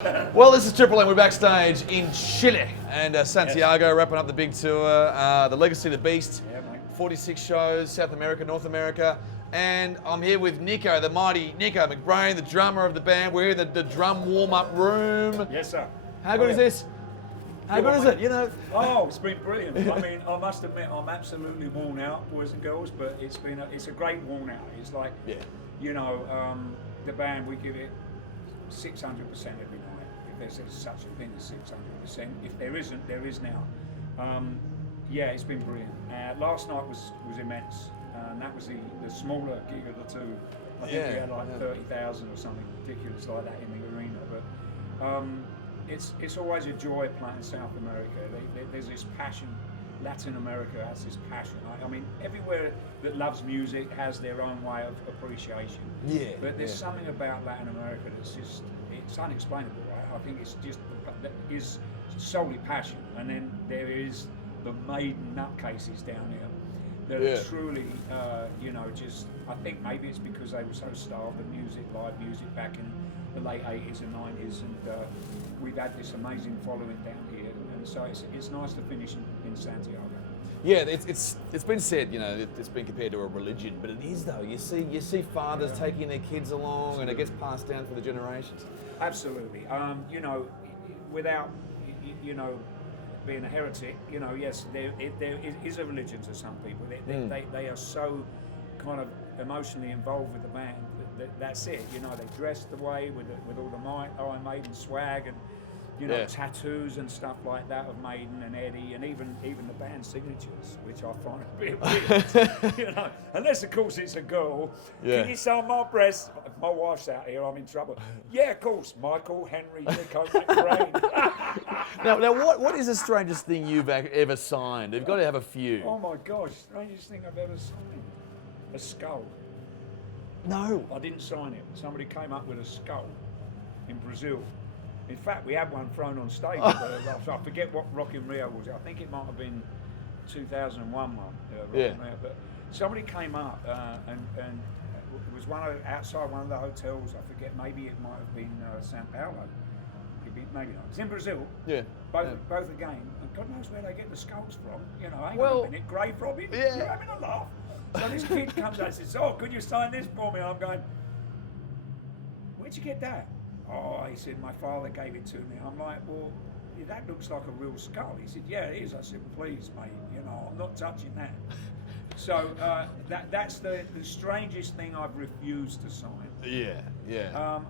Well, this is Triple M. We're backstage in Chile and Santiago, wrapping up the big tour, the Legacy of the Beast. Yeah, mate. 46 shows, South America, North America. And I'm here with Nicko, the mighty Nicko McBrain, the drummer of the band. We're in the drum warm-up room. Yes, sir. How good is this? How good is it? You know? Oh, it's been brilliant. I mean, I must admit, I'm absolutely worn out, boys and girls, but it's a great worn out. It's like, Yeah. you know, the band, we give it 600% every night. If there's such a thing as 600%. If there isn't, there is now. Yeah, it's been brilliant. Last night was immense. And that was the smaller gig of the two. I think we had like 30,000 or something ridiculous like that in the arena. But it's always a joy playing South America. There's this passion. Latin America has this passion. I mean, everywhere that loves music has their own way of appreciation. Yeah. But there's something about Latin America that's just, it's unexplainable, right? I think it's just, that is solely passion. And then there is the Maiden nutcases down there that are truly, you know, just, I think maybe it's because they were so starved of music, live music back in the late 80s and 90s, and we've had this amazing following down here, and so it's nice to finish in Santiago. Yeah, it's been said, you know, it's been compared to a religion, but it is though. You see fathers taking their kids along, and it gets passed down for the generations. Absolutely. You know, without, you know, being a heretic, you know, yes, there is a religion to some people. They are so kind of emotionally involved with the band. That's it. You know, they dress the way with all the Iron Maiden swag and, you know, tattoos and stuff like that of Maiden and Eddie, and even the band signatures, which I find a bit weird. You know, unless of course it's a girl. Yeah. Can you sign my breast? If my wife's out here, I'm in trouble. Yeah, of course. Michael, Henry, Nicko McBrain. Now, what is the strangest thing you've ever signed? You've got to have a few. Oh my gosh, strangest thing I've ever signed. A skull. No. I didn't sign it. Somebody came up with a skull in Brazil. In fact, we had one thrown on stage. I forget what Rock in Rio was. I think it might have been 2001 one. Rock in Rio. But somebody came up and it was outside one of the hotels. I forget. Maybe it might have been Sao Paulo. Maybe not. It's in Brazil. Yeah. Both again. And God knows where they get the skulls from. You know, hang Well, on a minute, grave robbing. yeah. You're having a laugh. So this kid comes out and says, "Oh, could you sign this for me?" I'm going, "Where'd you get that?" "Oh," he said, "my father gave it to me." I'm like, "Well, that looks like a real skull." He said, "Yeah, it is." I said, "Please, mate, you know, I'm not touching that." So that's the strangest thing I've refused to sign. Yeah.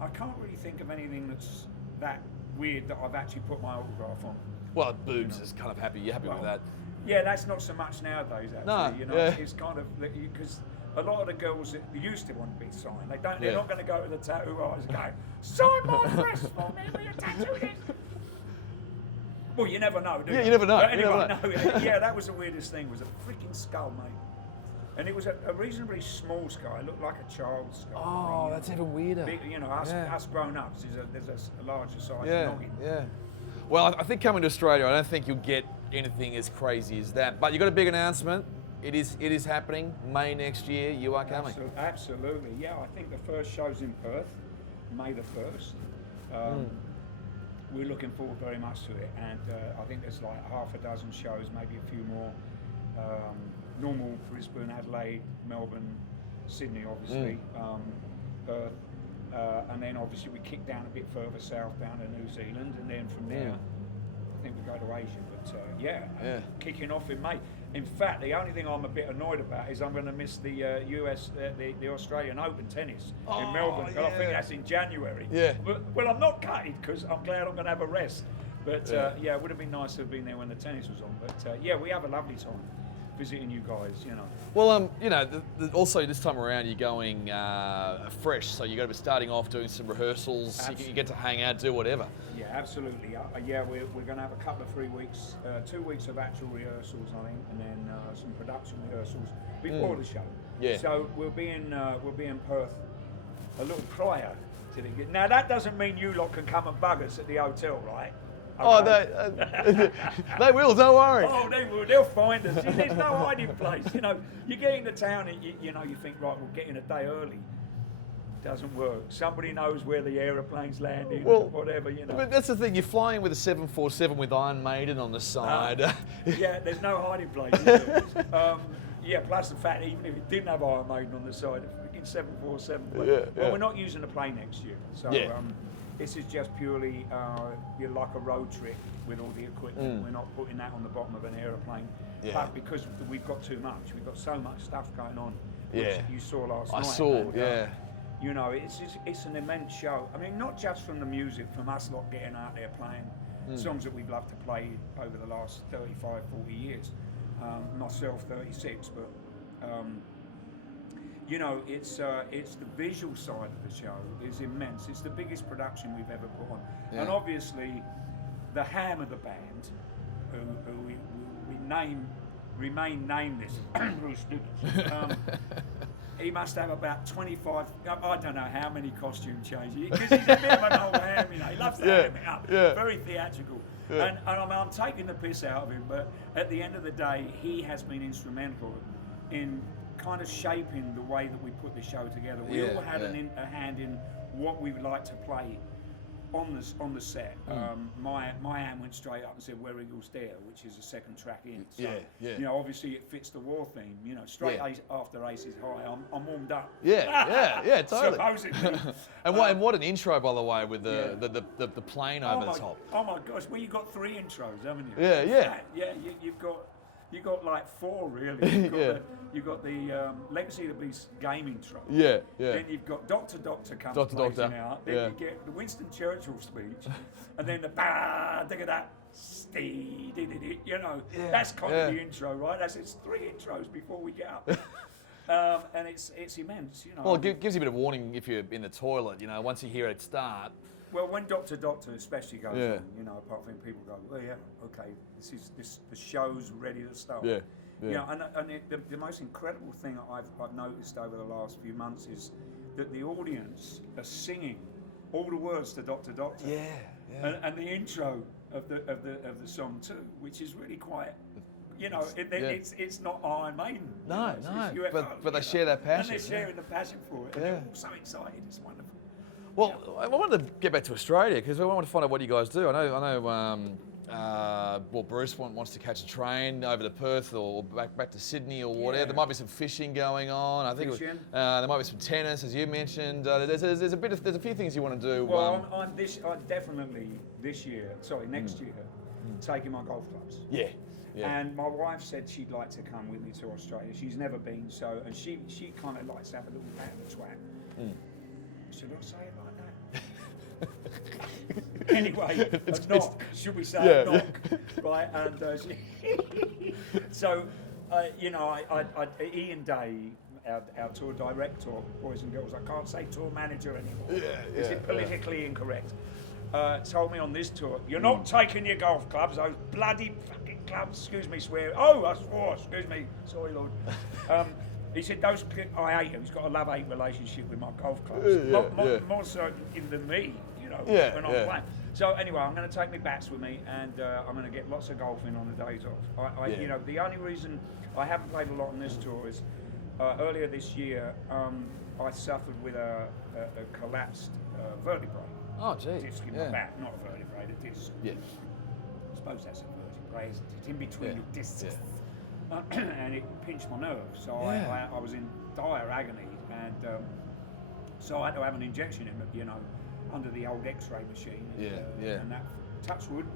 I can't really think of anything that's that weird that I've actually put my autograph on. Well, boobs is kind of happy. You're happy with that? Yeah, that's not so much nowadays. Actually, No, you know, it's kind of because a lot of the girls that used to want to be signed, they don't. They're not going to go to the tattoo artist and go, "Sign my breast for me, will you tattoo this?" Well, you never know, do you? Yeah, you never know. But anyway, You never know. yeah, that was the weirdest thing. Was a freaking skull, mate. And it was a reasonably small skull. It looked like a child's skull. Oh, that's even weirder. Big, you know, us grown-ups, there's a larger size noggin. Yeah. Well, I think coming to Australia, I don't think you'll get anything as crazy as that. But you got a big announcement. It is happening. May next year, you are coming. Absolutely. Yeah, I think the first show's in Perth, May the 1st. We're looking forward very much to it, and I think there's like half a dozen shows, maybe a few more. Normal Brisbane, Adelaide, Melbourne, Sydney, obviously, Perth, and then obviously we kick down a bit further south, down to New Zealand, and then from there, I think we go to Asia. But kicking off in May. In fact, the only thing I'm a bit annoyed about is I'm going to miss the the Australian Open tennis in Melbourne. I think that's in January. Yeah. But, well, I'm not gutted because I'm glad I'm going to have a rest. But it would have been nice to have been there when the tennis was on. But we have a lovely time visiting you guys, you know. Well, you know, also this time around you're going fresh, so you've got to be starting off doing some rehearsals. You get to hang out, do whatever. Yeah, absolutely. We're going to have a couple of 3 weeks, 2 weeks of actual rehearsals, I think, and then some production rehearsals before the show. Yeah. So we'll be in Perth a little prior to the gig. Now that doesn't mean you lot can come and bug us at the hotel, right? Okay. Oh, they will, don't worry. Oh, they will. They'll find us. There's no hiding place. You know, you get into town and you think, right, we'll get in a day early. doesn't work. Somebody knows where the aeroplane's landing, Well, whatever, you know. But that's the thing, you're flying with a 747 with Iron Maiden on the side. Yeah, there's no hiding place, is there? Yeah, plus the fact, even if it didn't have Iron Maiden on the side, a freaking 747 plane. Well, we're not using a plane next year, so this is just purely like a road trip with all the equipment. We're not putting that on the bottom of an aeroplane. But because we've got too much, we've got so much stuff going on, which you saw last night. I saw, and, you know, it's an immense show. I mean, not just from the music, from us lot getting out there playing songs that we've loved to play over the last 35, 40 years. Myself, 36, but you know, it's the visual side of the show is immense. It's the biggest production we've ever put on, and obviously, the ham of the band, who we remain nameless, Bruce Dickinson. He must have about 25, I don't know how many costume changes, because he's a bit of an old ham, you know, he loves to ham it up, very theatrical. And I'm taking the piss out of him, but at the end of the day, he has been instrumental in kind of shaping the way that we put the show together. We all had a hand in what we would like to play on the set. My hand went straight up and said "Where Eagles Dare," which is the second track in. So, you know, obviously it fits the war theme. You know, straight after Aces High, I'm warmed up. Yeah, totally. Supposedly. And what an intro, by the way, with the plane over the top. Oh my gosh! Well, you got 3 intros, haven't you? Yeah. You've got like 4 really. You've got the Legacy of the Beast game intro. Then you've got Doctor comes blazing out. Then you get the Winston Churchill speech, and then the da-da-da, you know, that's kind of the intro, right? It's 3 intros before we get up. And it's immense, you know. Well, it gives you a bit of warning if you're in the toilet, you know, once you hear it start. Well, when Doctor especially goes on, you know, apart from people go, well, okay, the show's ready to start. You know, and the most incredible thing I've noticed over the last few months is that the audience are singing all the words to Doctor. And the intro of the song too, which is really quite. You know, it's not Iron Maiden. No, it's but they share that passion. And they're sharing the passion for it. And they're all so excited. It's wonderful. Well, I wanted to get back to Australia because I wanted to find out what you guys do. I know. Well, Bruce wants to catch a train over to Perth or back to Sydney or whatever. There might be some fishing going on. I think there might be some tennis, as you mentioned. There's a few things you want to do. Well, I'm definitely next year, taking my golf clubs. Yeah. And my wife said she'd like to come with me to Australia. She's never been, and she kind of likes to have a little pat of the twat. Should I say it like that? Anyway, a knock. Should we say a knock? Right, and so, you know, Ian Day, our tour director, Boys and Girls, I can't say tour manager anymore. Is it politically incorrect? Told me on this tour, you're not taking your golf clubs, those bloody fucking clubs, excuse me, swear. Oh, I swore, excuse me, sorry, Lord. He said, I hate him. He's got a love-hate relationship with my golf clubs. More so than me, you know, when I'm playing. So anyway, I'm going to take my bats with me, and I'm going to get lots of golfing on the days off. You know, the only reason I haven't played a lot on this tour is earlier this year, I suffered with a collapsed vertebrae. Oh, gee. Disc in my back, not a vertebrae, a disc. I suppose that's a vertebrae, isn't it? It's in between the discs. And it pinched my nerve, so I was in dire agony, and so I had to have an injection in it, you know, under the old X-ray machine. And that, touch wood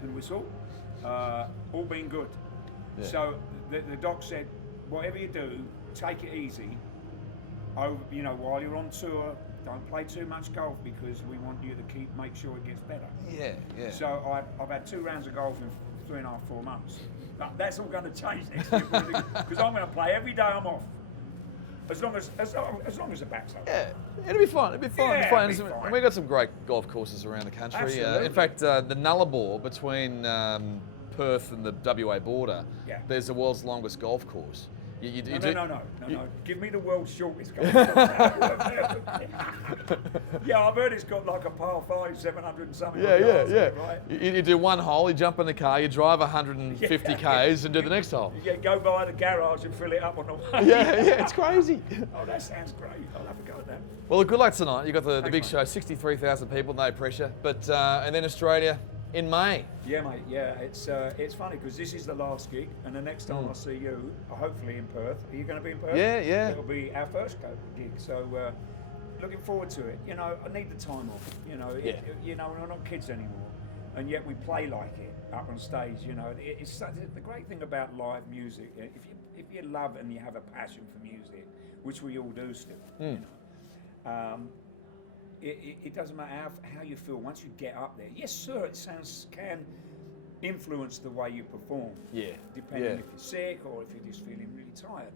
and whistle, all been good. So the doc said, whatever you do, take it easy. You know, while you're on tour, don't play too much golf because we want you to make sure it gets better. So I've had 2 rounds of golf in 3.5, 4 months. But that's all going to change next year because I'm going to play every day I'm off. As long as the back's up. Yeah, it'll be fun. It'll be fun. And we've got some great golf courses around the country. In fact, the Nullarbor between Perth and the WA border, there's the world's longest golf course. You No. Give me the world's shortest goal. Yeah, I've heard it's got like a par 5, 700 and something. Yards, right? You do one hole, you jump in the car, you drive 150 Ks and do the next hole. Yeah, go by the garage and fill it up on the way. Yeah, it's crazy. Oh, that sounds great. I'll have a go at that. Well, good luck tonight. You got the big mate. show, 63,000 people, no pressure. But and then Australia in May. Yeah, mate. Yeah, it's funny because this is the last gig, and the next time I see you, hopefully in Perth. Are you going to be in Perth? Yeah. It'll be our first gig, so looking forward to it. You know, I need the time off. You know, we're not kids anymore, and yet we play like it up on stage. You know, it's the great thing about live music. If you love and you have a passion for music, which we all do still, you know. It doesn't matter how you feel once you get up there. Yes, sir, it can influence the way you perform. Yeah. Depending if you're sick or if you're just feeling really tired.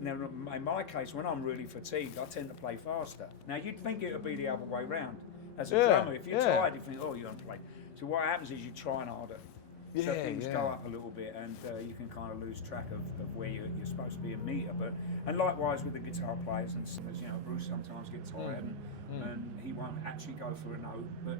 Now, in my case, when I'm really fatigued, I tend to play faster. Now, you'd think it would be the other way round. As a drummer, if you're tired, you think, oh, you're going to play. So what happens is you're trying harder. So things go up a little bit, and you can kind of lose track of where you're supposed to be in meter. And likewise with the guitar players and singers, you know, Bruce sometimes gets tired and he won't actually go for a note. But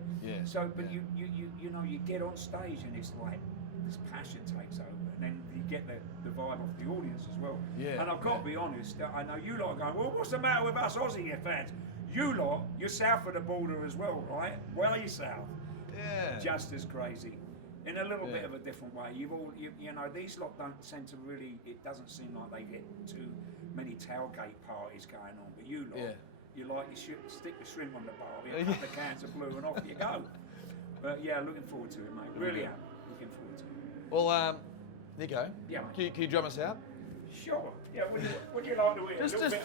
you know, you get on stage and it's like this passion takes over, and then you get the vibe off the audience as well. Yeah. And I've got to be honest, I know you lot are going, well, what's the matter with us Aussie fans? You lot, you're south of the border as well, right? Well, you're south. Yeah. Just as crazy. In a little bit of a different way. You know, these lot don't tend to really, it doesn't seem like they get too many tailgate parties going on, but you lot, you like, you stick the shrimp on the bar, a couple of cans of blue and off you go. But yeah, looking forward to it, mate. Really am looking forward to it. Well, Nicko, yeah, mate. Can you drum us out? Sure. Yeah, would you like to hear a little bit?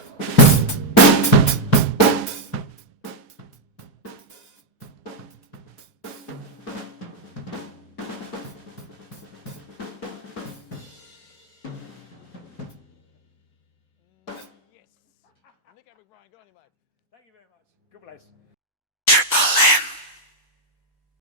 Nicko McBrain, go on you, mate. Thank you very much. God bless.